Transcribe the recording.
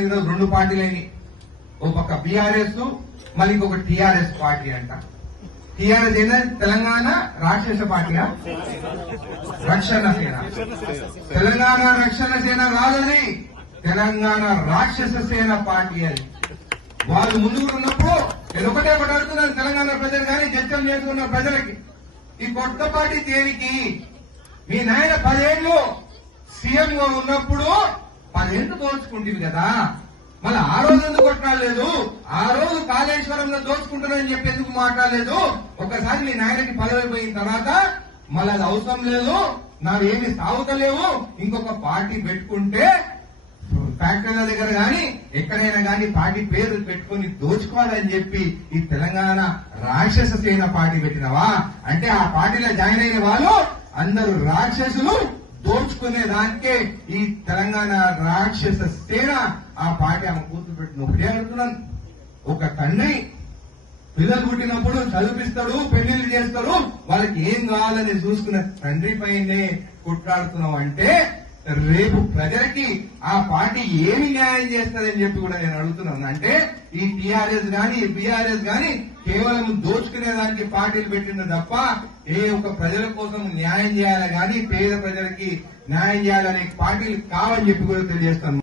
ఈరోజు రెండు పార్టీలని, ఓ పక్క బీఆర్ఎస్ మళ్ళీ ఇంకొక టీఆర్ఎస్ పార్టీ అంట. టీఆర్ఎస్ ఏంటంటే తెలంగాణ రాక్షస పార్టీనా, రక్షణ సేన. తెలంగాణ రక్షణ సేన కాదని తెలంగాణ రాక్షస సేన పార్టీ అని వాళ్ళు ముందుకు ఉన్నప్పుడు నేను ఒకటే అడుగుతున్నాను తెలంగాణ ప్రజలు కానీ జడ్జం చేసుకున్న ప్రజలకి, ఈ కొత్త పార్టీ దేనికి? మీ నాయన 10 ఏళ్ళు సీఎం గా ఉన్నప్పుడు 10 ఏళ్ళు దోచుకుంటుంది కదా, మళ్ళీ ఆ రోజు ఎందుకు కొట్లాడలేదు? ఆ రోజు కాళేశ్వరంలో దోచుకుంటారని చెప్పి ఎందుకు మాట్లాడలేదు? ఒకసారి మీ నాయనకి పదవి పోయిన తర్వాత మళ్ళీ అది అవసరం లేదు, నావేమి సాగుతలేవు, ఇంకొక పార్టీ పెట్టుకుంటే ఫ్యాక్టరీల దగ్గర గాని ఎక్కడైనా గాని పార్టీ పేరు పెట్టుకుని దోచుకోవాలని చెప్పి ఈ తెలంగాణ రాక్షస సేన పార్టీ పెట్టినవా? అంటే ఆ పార్టీలో జాయిన్ అయిన వాళ్ళు అందరూ రాక్షసులు, దోచుకునే దానికే ఈ తెలంగాణ రాక్షస సేన ఆ పార్టీ ఆమె కూతురు పెట్టిన. ఒకటే అడుగుతున్నాను, ఒక తండ్రి పిల్లలు పుట్టినప్పుడు చదివిస్తాడు, పెళ్లిళ్ళు చేస్తాడు, వాళ్ళకి ఏం కావాలని చూసుకున్న తండ్రి పైనే కుట్లాడుతున్నాం అంటే రేపు ప్రజలకి ఆ పార్టీ ఏమి న్యాయం చేస్తుందని చెప్పి కూడా నేను అడుగుతున్నాను. అంటే ఈ టీఆర్ఎస్ గాని బీఆర్ఎస్ గాని కేవలం దోచుకునే దానికి పార్టీలు పెట్టిండు తప్ప ఏ ఒక్క ప్రజల కోసం న్యాయం చేయాలి గాని పేద ప్రజలకి న్యాయం చేయాలనే పార్టీలు కావని చెప్పి కూడా తెలియజేస్తాను.